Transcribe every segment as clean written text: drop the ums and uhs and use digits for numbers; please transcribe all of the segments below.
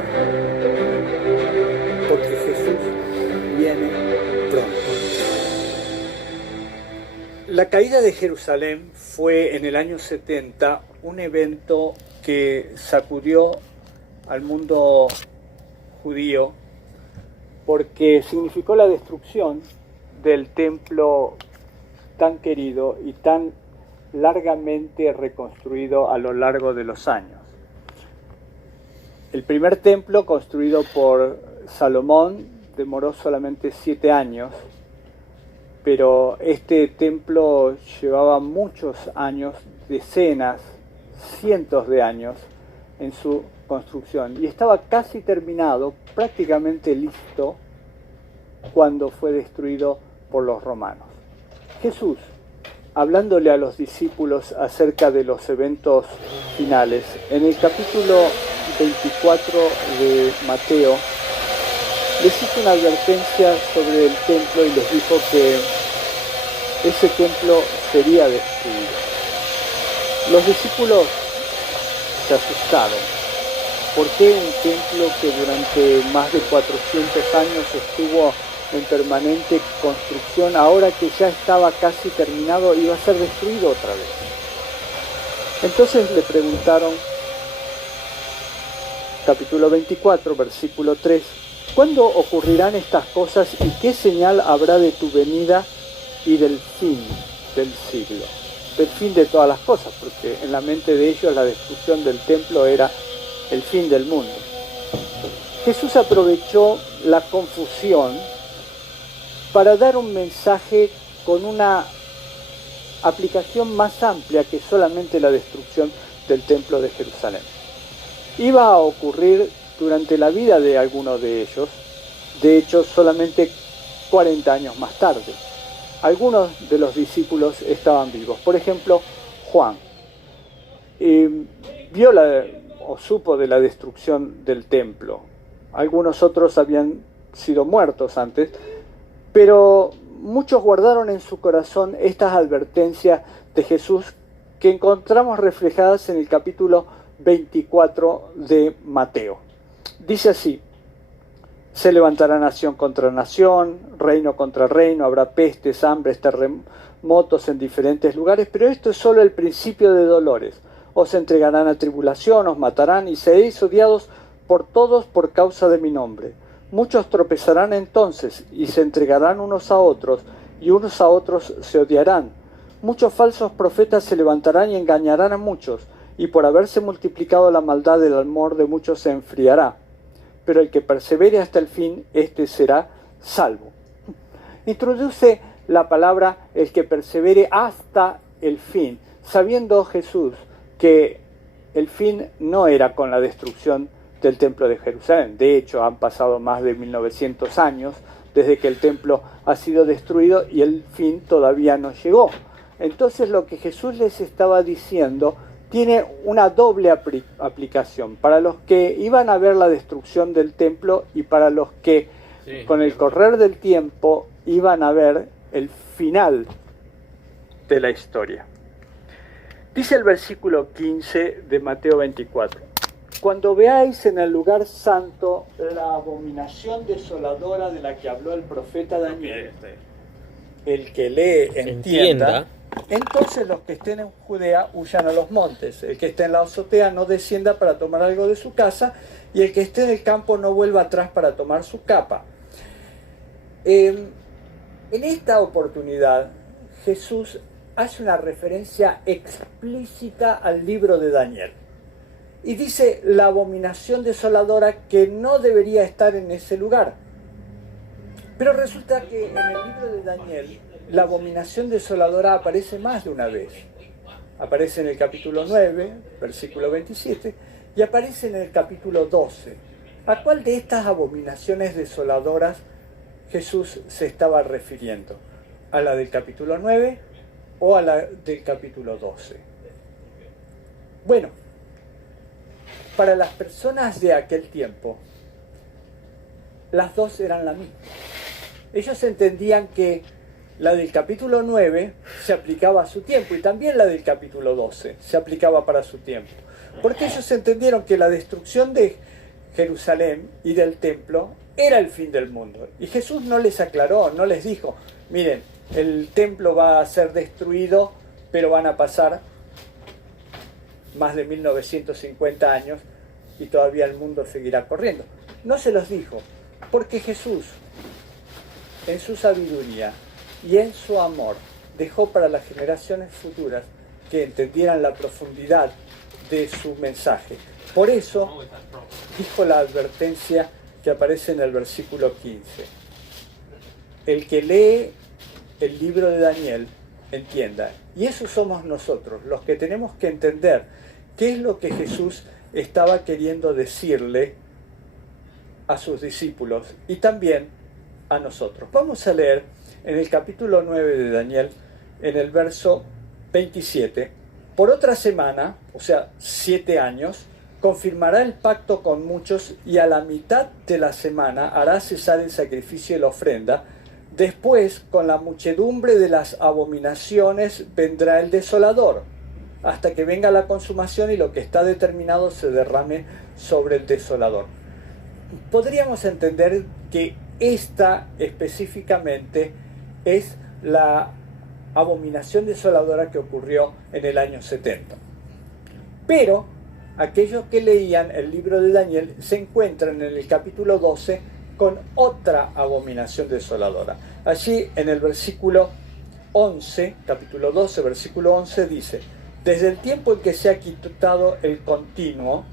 pasando, porque Jesús viene pronto. La caída de Jerusalén fue en el año 70 un evento que sacudió al mundo judío porque significó la destrucción del templo tan querido y tan largamente reconstruido a lo largo de los años. El primer templo, construido por Salomón, demoró solamente 7 años, pero este templo llevaba muchos años, decenas, cientos de años en su construcción y estaba casi terminado, prácticamente listo, cuando fue destruido por los romanos. Jesús, hablándole a los discípulos acerca de los eventos finales, en el capítulo 24 de Mateo, les hizo una advertencia sobre el templo y les dijo que ese templo sería destruido. Los discípulos se asustaron. ¿Por qué un templo que durante más de 400 años estuvo en permanente construcción, ahora que ya estaba casi terminado, iba a ser destruido otra vez? Entonces le preguntaron, capítulo 24, versículo 3, ¿cuándo ocurrirán estas cosas y qué señal habrá de tu venida y del fin del siglo? Del fin de todas las cosas, porque en la mente de ellos la destrucción del templo era el fin del mundo. Jesús aprovechó la confusión para dar un mensaje con una aplicación más amplia que solamente la destrucción del templo de Jerusalén. Iba a ocurrir durante la vida de algunos de ellos, de hecho solamente 40 años más tarde. Algunos de los discípulos estaban vivos. Por ejemplo, Juan vio o supo de la destrucción del templo. Algunos otros habían sido muertos antes, pero muchos guardaron en su corazón estas advertencias de Jesús que encontramos reflejadas en el capítulo 24 de Mateo. Dice así: se levantará nación contra nación, reino contra reino, habrá pestes, hambres, terremotos en diferentes lugares, pero esto es solo el principio de dolores. Os entregarán a tribulación, os matarán y seréis odiados por todos por causa de mi nombre. Muchos tropezarán entonces y se entregarán unos a otros y unos a otros se odiarán. Muchos falsos profetas se levantarán y engañarán a muchos, y por haberse multiplicado la maldad, el amor de muchos se enfriará. Pero el que persevere hasta el fin, éste será salvo. Introduce la palabra el que persevere hasta el fin, sabiendo Jesús que el fin no era con la destrucción del templo de Jerusalén. De hecho, han pasado más de 1900 años desde que el templo ha sido destruido y el fin todavía no llegó. Entonces lo que Jesús les estaba diciendo tiene una doble aplicación para los que iban a ver la destrucción del templo y para los que con el correr del tiempo iban a ver el final de la historia. Dice el versículo 15 de Mateo 24: cuando veáis en el lugar santo la abominación desoladora de la que habló el profeta Daniel, el que lee entienda. Entonces los que estén en Judea huyan a los montes, el que esté en la azotea no descienda para tomar algo de su casa, y el que esté en el campo no vuelva atrás para tomar su capa. En esta oportunidad Jesús hace una referencia explícita al libro de Daniel y dice la abominación desoladora que no debería estar en ese lugar. Pero resulta que en el libro de Daniel la abominación desoladora aparece más de una vez. Aparece en el capítulo 9, versículo 27, y aparece en el capítulo 12. ¿A cuál de estas abominaciones desoladoras Jesús se estaba refiriendo? ¿A la del capítulo 9 o a la del capítulo 12? Bueno, para las personas de aquel tiempo, las dos eran la misma. Ellos entendían que la del capítulo 9 se aplicaba a su tiempo y también la del capítulo 12 se aplicaba para su tiempo. Porque ellos entendieron que la destrucción de Jerusalén y del templo era el fin del mundo. Y Jesús no les aclaró, no les dijo, miren, el templo va a ser destruido, pero van a pasar más de 1950 años y todavía el mundo seguirá corriendo. No se los dijo, porque Jesús, en su sabiduría y en su amor, dejó para las generaciones futuras que entendieran la profundidad de su mensaje. Por eso dijo la advertencia que aparece en el versículo 15. El que lee el libro de Daniel, entienda. Y eso somos nosotros, los que tenemos que entender qué es lo que Jesús estaba queriendo decirle a sus discípulos y también a nosotros. Vamos a leer en el capítulo 9 de Daniel, en el verso 27. Por otra semana, o sea, 7 años, confirmará el pacto con muchos y a la mitad de la semana hará cesar el sacrificio y la ofrenda. Después, con la muchedumbre de las abominaciones, vendrá el desolador, hasta que venga la consumación y lo que está determinado se derrame sobre el desolador. Podríamos entender que esta específicamente es la abominación desoladora que ocurrió en el año 70. Pero aquellos que leían el libro de Daniel se encuentran en el capítulo 12 con otra abominación desoladora. Allí en el versículo 11, capítulo 12, versículo 11 dice: desde el tiempo en que se ha quitado el continuo,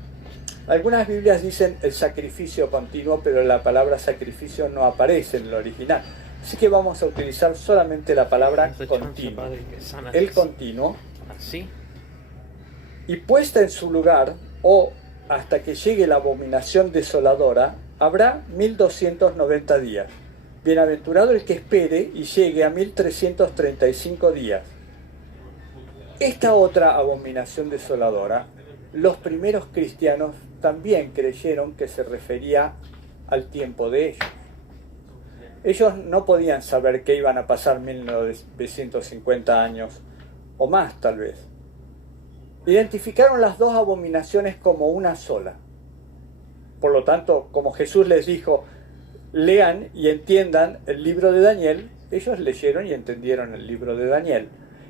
algunas Biblias dicen el sacrificio continuo, pero la palabra sacrificio no aparece en el original. Así que vamos a utilizar solamente la palabra continuo. El continuo. Y puesta en su lugar, o hasta que llegue la abominación desoladora, habrá 1290 días. Bienaventurado el que espere y llegue a 1335 días. Esta otra abominación desoladora, los primeros cristianos también creyeron que se refería al tiempo de ellos. Ellos no podían saber que iban a pasar 1950 años o más tal vez. Identificaron las dos abominaciones como una sola. Por lo tanto, como Jesús les dijo, lean y entiendan el libro de Daniel, ellos leyeron y entendieron el libro de Daniel.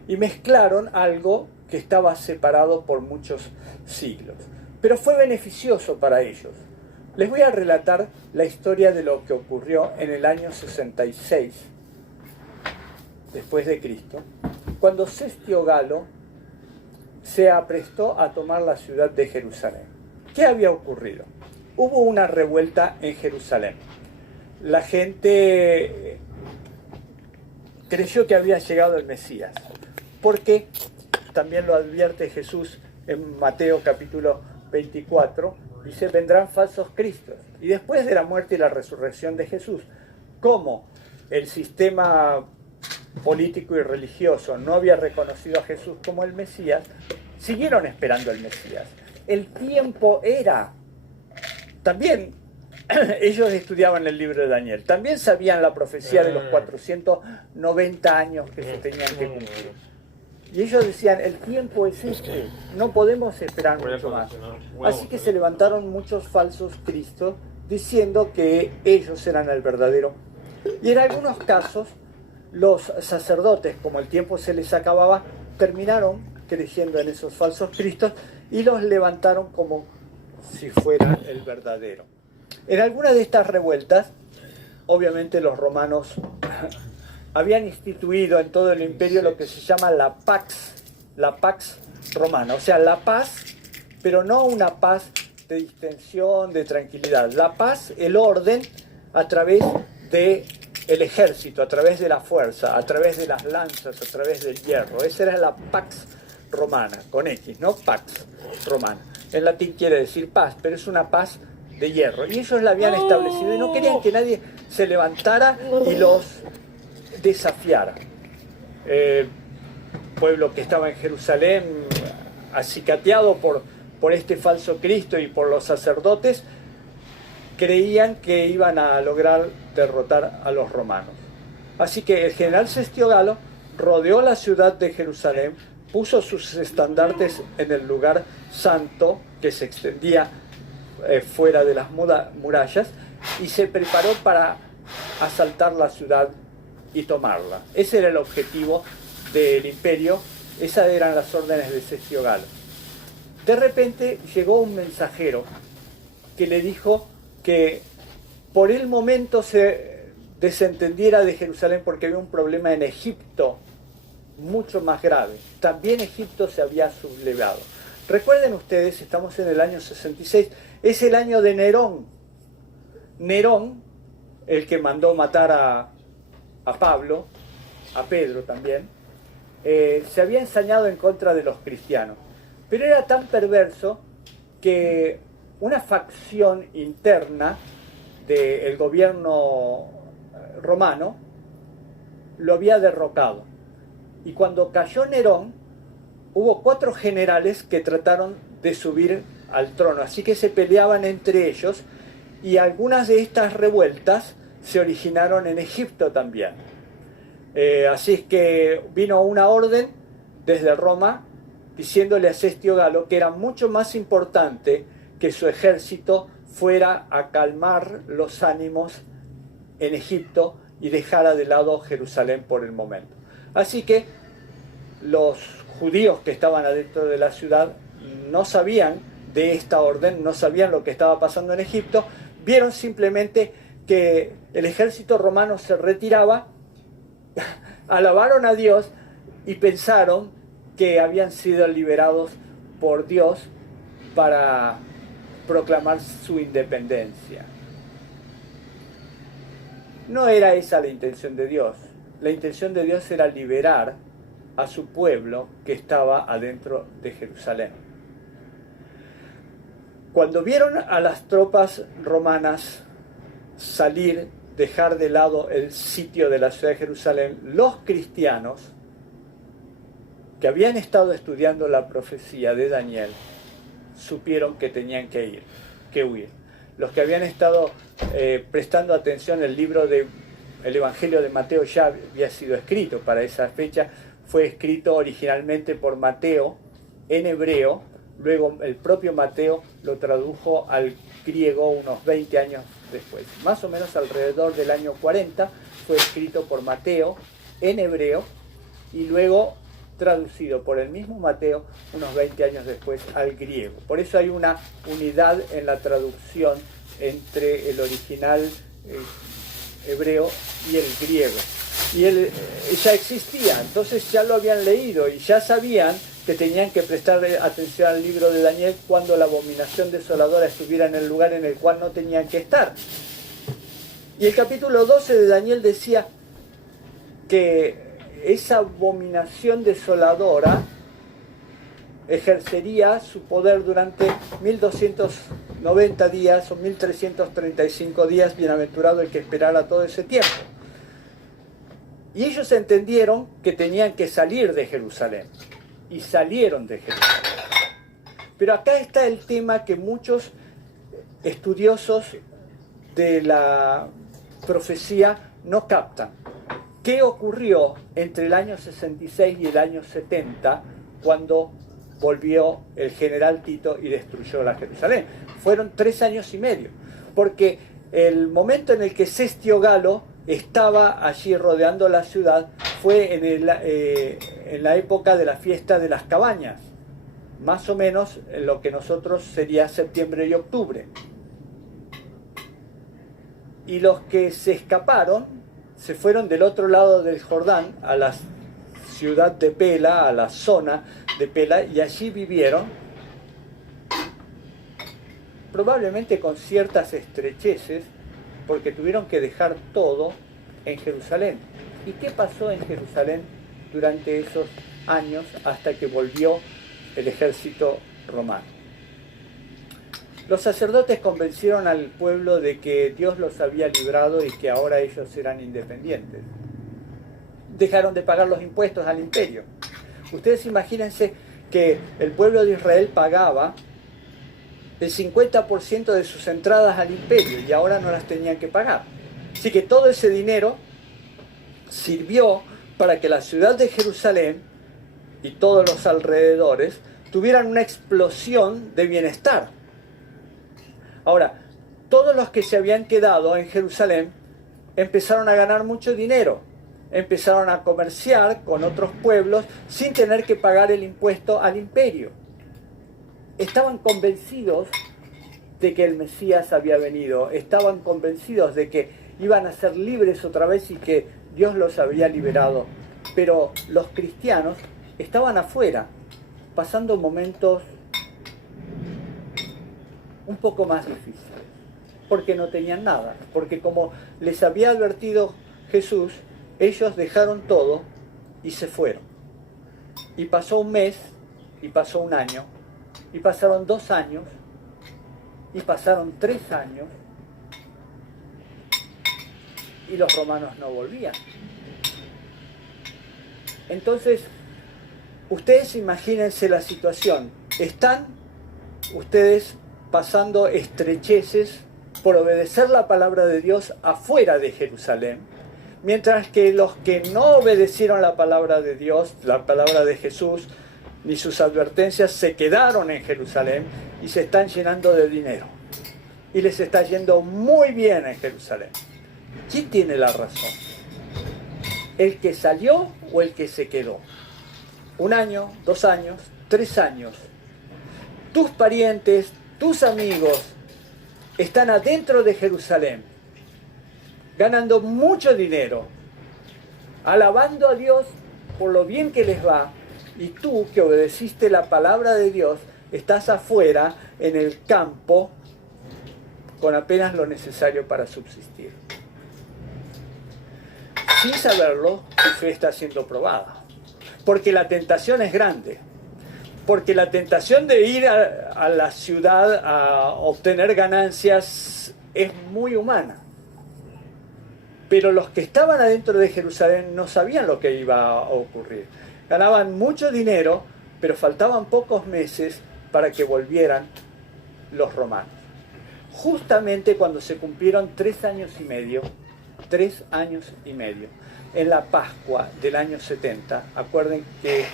Y mezclaron algo que estaba separado por muchos siglos. Pero fue beneficioso para ellos. Les voy a relatar la historia de lo que ocurrió en el año 66 después de Cristo, cuando Sestio Galo se aprestó a tomar la ciudad de Jerusalén. ¿Qué había ocurrido? Hubo una revuelta en Jerusalén. La gente creyó que había llegado el Mesías, porque también lo advierte Jesús en Mateo capítulo 24, dice, vendrán falsos cristos. Y después de la muerte y la resurrección de Jesús, como el sistema político y religioso no había reconocido a Jesús como el Mesías, siguieron esperando al Mesías. El tiempo era. También ellos estudiaban el libro de Daniel, también sabían la profecía de los 490 años que se tenían que cumplir. Y ellos decían, el tiempo es este, no podemos esperar mucho más. Así que se levantaron muchos falsos cristos diciendo que ellos eran el verdadero. Y en algunos casos, los sacerdotes, como el tiempo se les acababa, terminaron creyendo en esos falsos cristos y los levantaron como si fuera el verdadero. En algunas de estas revueltas, obviamente los romanos habían instituido en todo el imperio lo que se llama la Pax Romana, o sea, la paz, pero no una paz de distensión, de tranquilidad. La paz, el orden, a través del ejército, a través de la fuerza, a través de las lanzas, a través del hierro. Esa era la Pax Romana, con X, ¿no? Pax Romana. En latín quiere decir paz, pero es una paz de hierro. Y ellos la habían establecido y no querían que nadie se levantara y los desafiara. Pueblo que estaba en Jerusalén, acicateado por este falso Cristo y por los sacerdotes, creían que iban a lograr derrotar a los romanos. Así que el general Sestio Galo rodeó la ciudad de Jerusalén, puso sus estandartes en el lugar santo que se extendía fuera de las murallas y se preparó para asaltar la ciudad y tomarla. Ese era el objetivo del imperio, esas eran las órdenes de Cestio Galo. De repente llegó un mensajero que le dijo que por el momento se desentendiera de Jerusalén porque había un problema en Egipto mucho más grave. También Egipto se había sublevado. Recuerden ustedes, estamos en el año 66, es el año de Nerón. Nerón, el que mandó matar a Pablo, a Pedro también, se había ensañado en contra de los cristianos. Pero era tan perverso que una facción interna del gobierno romano lo había derrocado. Y cuando cayó Nerón, hubo 4 generales que trataron de subir al trono, así que se peleaban entre ellos, y algunas de estas revueltas se originaron en Egipto también. Así es que vino una orden desde Roma diciéndole a Cestio Galo que era mucho más importante que su ejército fuera a calmar los ánimos en Egipto y dejara de lado Jerusalén por el momento. Así que los judíos que estaban adentro de la ciudad no sabían de esta orden, no sabían lo que estaba pasando en Egipto, vieron simplemente que el ejército romano se retiraba, alabaron a Dios y pensaron que habían sido liberados por Dios para proclamar su independencia. No era esa la intención de Dios. La intención de Dios era liberar a su pueblo que estaba adentro de Jerusalén. Cuando vieron a las tropas romanas salir, dejar de lado el sitio de la ciudad de Jerusalén, los cristianos que habían estado estudiando la profecía de Daniel supieron que tenían que huir. Los que habían estado prestando atención, el Evangelio de Mateo ya había sido escrito para esa fecha, fue escrito originalmente por Mateo en hebreo, luego el propio Mateo lo tradujo al griego unos 20 años después. Más o menos alrededor del año 40 fue escrito por Mateo en hebreo y luego traducido por el mismo Mateo unos 20 años después al griego. Por eso hay una unidad en la traducción entre el original hebreo y el griego. Y él ya existía, entonces ya lo habían leído y ya sabían que tenían que prestar atención al libro de Daniel cuando la abominación desoladora estuviera en el lugar en el cual no tenían que estar. Y el capítulo 12 de Daniel decía que esa abominación desoladora ejercería su poder durante 1290 días o 1335 días, bienaventurado el que esperara todo ese tiempo. Y ellos entendieron que tenían que salir de Jerusalén, y salieron de Jerusalén. Pero acá está el tema que muchos estudiosos de la profecía no captan. ¿Qué ocurrió entre el año 66 y el año 70 cuando volvió el general Tito y destruyó la Jerusalén? Fueron 3 años y medio, porque el momento en el que Cestio Galo estaba allí rodeando la ciudad fue en la época de la fiesta de las cabañas, más o menos en lo que nosotros sería septiembre y octubre. Y los que se escaparon se fueron del otro lado del Jordán a la ciudad de Pela, a la zona de Pela, y allí vivieron, probablemente con ciertas estrecheces, porque tuvieron que dejar todo en Jerusalén. ¿Y qué pasó en Jerusalén durante esos años hasta que volvió el ejército romano? Los sacerdotes convencieron al pueblo de que Dios los había librado y que ahora ellos eran independientes. Dejaron de pagar los impuestos al imperio. Ustedes imagínense que el pueblo de Israel pagaba el 50% de sus entradas al imperio y ahora no las tenían que pagar. Así que todo ese dinero sirvió para que la ciudad de Jerusalén y todos los alrededores tuvieran una explosión de bienestar. Ahora, todos los que se habían quedado en Jerusalén empezaron a ganar mucho dinero, empezaron a comerciar con otros pueblos sin tener que pagar el impuesto al imperio. Estaban convencidos de que el Mesías había venido, estaban convencidos de que iban a ser libres otra vez y que Dios los había liberado. Pero los cristianos estaban afuera, pasando momentos un poco más difíciles, porque no tenían nada, porque como les había advertido Jesús, ellos dejaron todo y se fueron. Y pasó un mes, y pasó un año, y pasaron 2 años, y pasaron 3 años, y los romanos no volvían. Entonces, ustedes imagínense la situación. Están ustedes pasando estrecheces por obedecer la palabra de Dios afuera de Jerusalén, mientras que los que no obedecieron la palabra de Dios, la palabra de Jesús, ni sus advertencias, se quedaron en Jerusalén y se están llenando de dinero. Y les está yendo muy bien en Jerusalén. ¿Quién tiene la razón? ¿El que salió o el que se quedó? 1 año, 2 años, 3 años. Tus parientes, tus amigos están adentro de Jerusalén, ganando mucho dinero, alabando a Dios por lo bien que les va, y tú, que obedeciste la palabra de Dios, estás afuera, en el campo, con apenas lo necesario para subsistir. Sin saberlo, tu fe está siendo probada, porque la tentación es grande, porque la tentación de ir a la ciudad a obtener ganancias es muy humana. Pero los que estaban adentro de Jerusalén no sabían lo que iba a ocurrir. Ganaban mucho dinero, pero faltaban pocos meses para que volvieran los romanos. Justamente cuando se cumplieron 3 años y medio, 3 años y medio, en la Pascua del año 70, acuerden que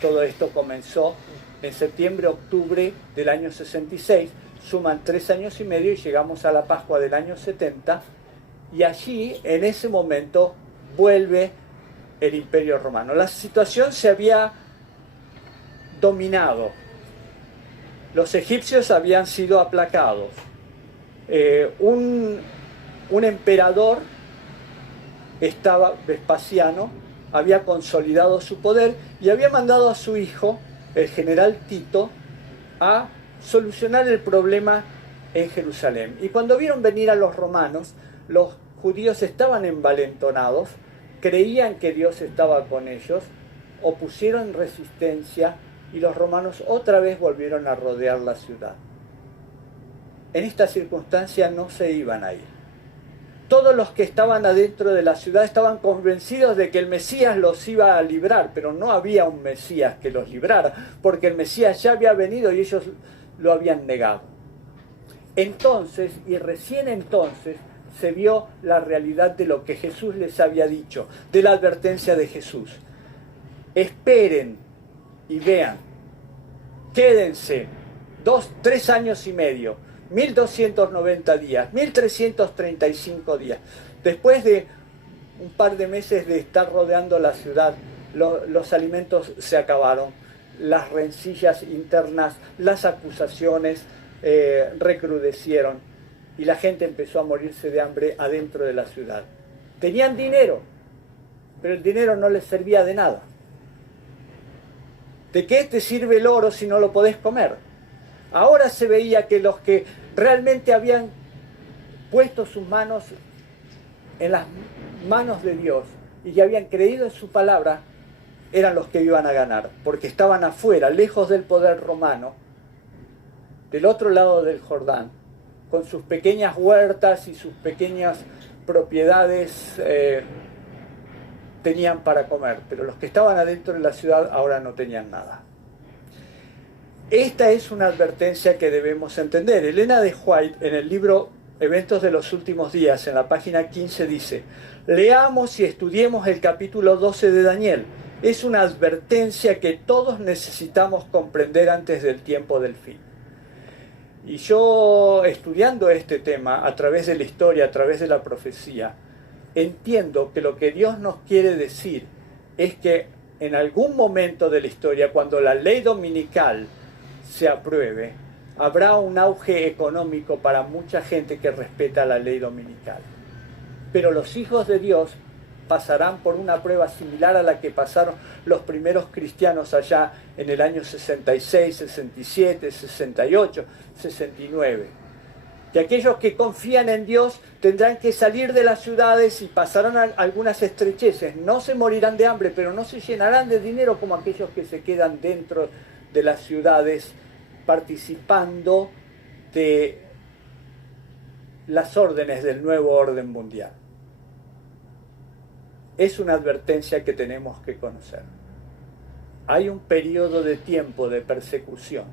todo esto comenzó en septiembre-octubre del año 66, suman 3 años y medio y llegamos a la Pascua del año 70, y allí, en ese momento, vuelve el Imperio Romano. La situación se había dominado. Los egipcios habían sido aplacados. Un emperador, Vespasiano, había consolidado su poder y había mandado a su hijo, el general Tito, a solucionar el problema en Jerusalén. Y cuando vieron venir a los romanos, los judíos estaban envalentonados, creían que Dios estaba con ellos, opusieron resistencia y los romanos otra vez volvieron a rodear la ciudad. En esta circunstancia no se iban a ir. Todos los que estaban adentro de la ciudad estaban convencidos de que el Mesías los iba a librar, pero no había un Mesías que los librara, porque el Mesías ya había venido y ellos lo habían negado. Entonces, y recién entonces, se vio la realidad de lo que Jesús les había dicho, de la advertencia de Jesús. Esperen y vean, quédense 3 años y medio, 1290 días, 1335 días. Después de un par de meses de estar rodeando la ciudad, los alimentos se acabaron, las rencillas internas, las acusaciones recrudecieron y la gente empezó a morirse de hambre adentro de la ciudad. Tenían dinero, pero el dinero no les servía de nada. ¿De qué te sirve el oro si no lo podés comer? Ahora se veía que los que realmente habían puesto sus manos en las manos de Dios y que habían creído en su palabra eran los que iban a ganar, porque estaban afuera, lejos del poder romano, del otro lado del Jordán, con sus pequeñas huertas y sus pequeñas propiedades tenían para comer, pero los que estaban adentro de la ciudad ahora no tenían nada. Esta es una advertencia que debemos entender. Elena de White, en el libro Eventos de los Últimos Días, en la página 15, dice: leamos y estudiemos el capítulo 12 de Daniel. Es una advertencia que todos necesitamos comprender antes del tiempo del fin. Y yo, estudiando este tema a través de la historia, a través de la profecía, entiendo que lo que Dios nos quiere decir es que en algún momento de la historia, cuando la ley dominical se apruebe, habrá un auge económico para mucha gente que respeta la ley dominical. Pero los hijos de Dios pasarán por una prueba similar a la que pasaron los primeros cristianos allá en el año 66, 67, 68, 69. Y aquellos que confían en Dios tendrán que salir de las ciudades y pasarán algunas estrecheces. No se morirán de hambre, pero no se llenarán de dinero como aquellos que se quedan dentro de las ciudades participando de las órdenes del nuevo orden mundial. Es una advertencia que tenemos que conocer. Hay un periodo de tiempo de persecución.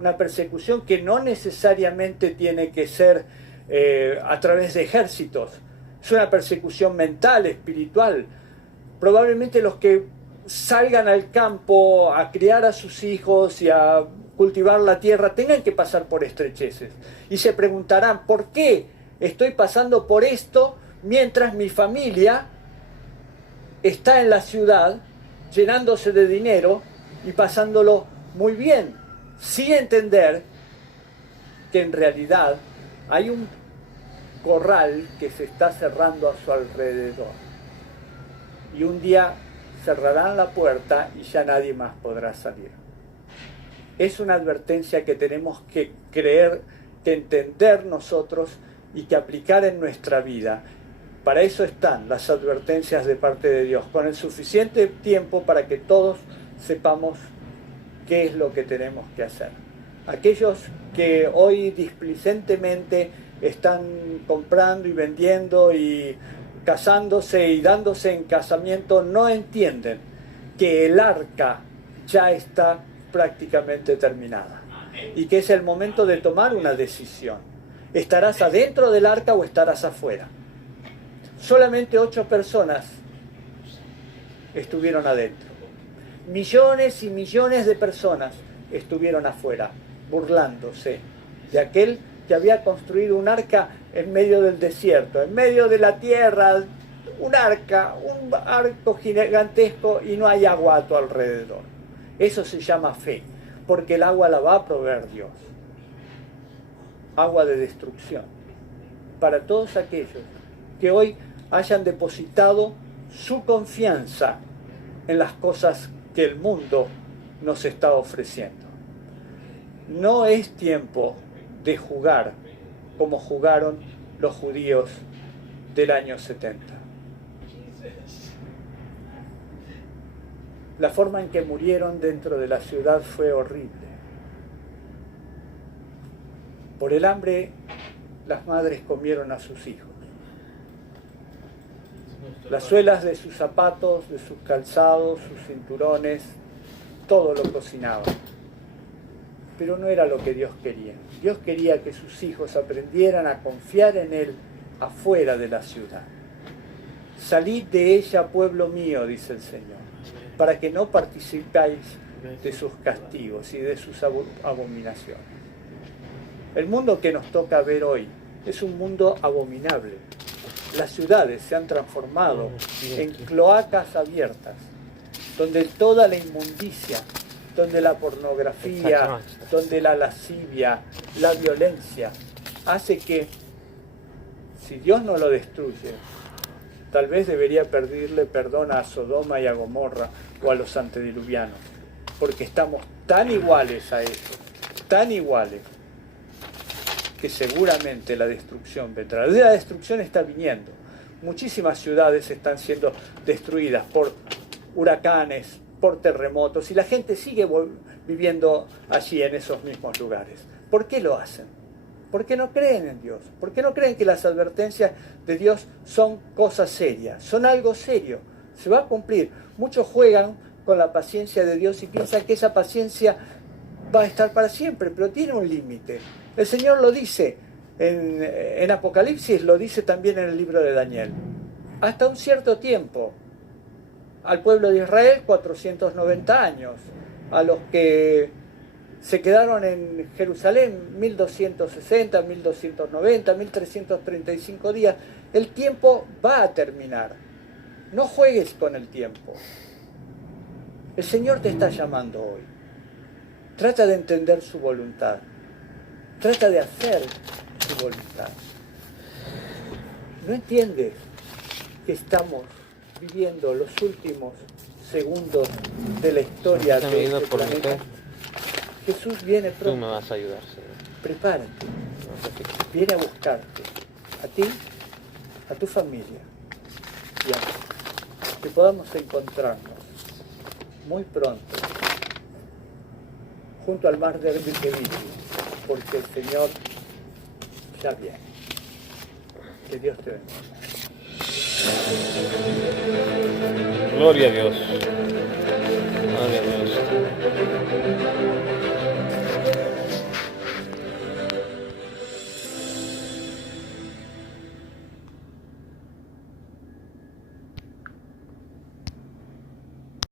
Una persecución que no necesariamente tiene que ser a través de ejércitos. Es una persecución mental, espiritual. Probablemente los que salgan al campo a criar a sus hijos y a cultivar la tierra tengan que pasar por estrecheces. Y se preguntarán, ¿por qué estoy pasando por esto mientras mi familia está en la ciudad llenándose de dinero y pasándolo muy bien, sin entender que en realidad hay un corral que se está cerrando a su alrededor? Y un día cerrarán la puerta y ya nadie más podrá salir. Es una advertencia que tenemos que creer, que entender nosotros y que aplicar en nuestra vida. Para eso están las advertencias de parte de Dios, con el suficiente tiempo para que todos sepamos qué es lo que tenemos que hacer. Aquellos que hoy displicentemente están comprando y vendiendo y casándose y dándose en casamiento no entienden que el arca ya está prácticamente terminada y que es el momento de tomar una decisión. ¿Estarás adentro del arca o estarás afuera? Solamente 8 personas estuvieron adentro. Millones y millones de personas estuvieron afuera, burlándose de aquel que había construido un arca en medio del desierto, en medio de la tierra, un arco gigantesco y no hay agua a tu alrededor. Eso se llama fe, porque el agua la va a proveer Dios. Agua de destrucción. Para todos aquellos que hoy hayan depositado su confianza en las cosas que el mundo nos está ofreciendo. No es tiempo de jugar como jugaron los judíos del año 70. La forma en que murieron dentro de la ciudad fue horrible. Por el hambre, las madres comieron a sus hijos. Las suelas de sus zapatos, de sus calzados, sus cinturones, todo lo cocinaban. Pero no era lo que Dios quería. Dios quería que sus hijos aprendieran a confiar en Él afuera de la ciudad. Salid de ella, pueblo mío, dice el Señor, para que no participáis de sus castigos y de sus abominaciones. El mundo que nos toca ver hoy es un mundo abominable. Las ciudades se han transformado en cloacas abiertas, donde toda la inmundicia, donde la pornografía, donde la lascivia, la violencia, hace que, si Dios no lo destruye, tal vez debería pedirle perdón a Sodoma y a Gomorra o a los antediluvianos, porque estamos tan iguales a eso, tan iguales, que seguramente la destrucción vendrá. La destrucción está viniendo. Muchísimas ciudades están siendo destruidas por huracanes, por terremotos, y la gente sigue viviendo allí en esos mismos lugares. ¿Por qué lo hacen? ¿Por qué no creen en Dios? ¿Por qué no creen que las advertencias de Dios son cosas serias? Son algo serio. Se va a cumplir. Muchos juegan con la paciencia de Dios y piensan que esa paciencia va a estar para siempre, pero tiene un límite. El Señor lo dice en Apocalipsis, lo dice también en el libro de Daniel. Hasta un cierto tiempo. Al pueblo de Israel 490 años. A los que Se quedaron en Jerusalén 1260, 1290, 1335 días. El tiempo va a terminar. No juegues con el tiempo. El Señor te está llamando hoy. Trata de entender su voluntad. Trata de hacer su voluntad. ¿No entiendes que estamos viviendo los últimos segundos de la historia de este planeta? Jesús viene pronto. Tú me vas a ayudar, Señor. Prepárate. Viene a buscarte. A ti, a tu familia y a mí. Que podamos encontrarnos muy pronto junto al mar de Mediterráneo, porque el Señor ya viene. Que Dios te bendiga. Gloria a Dios.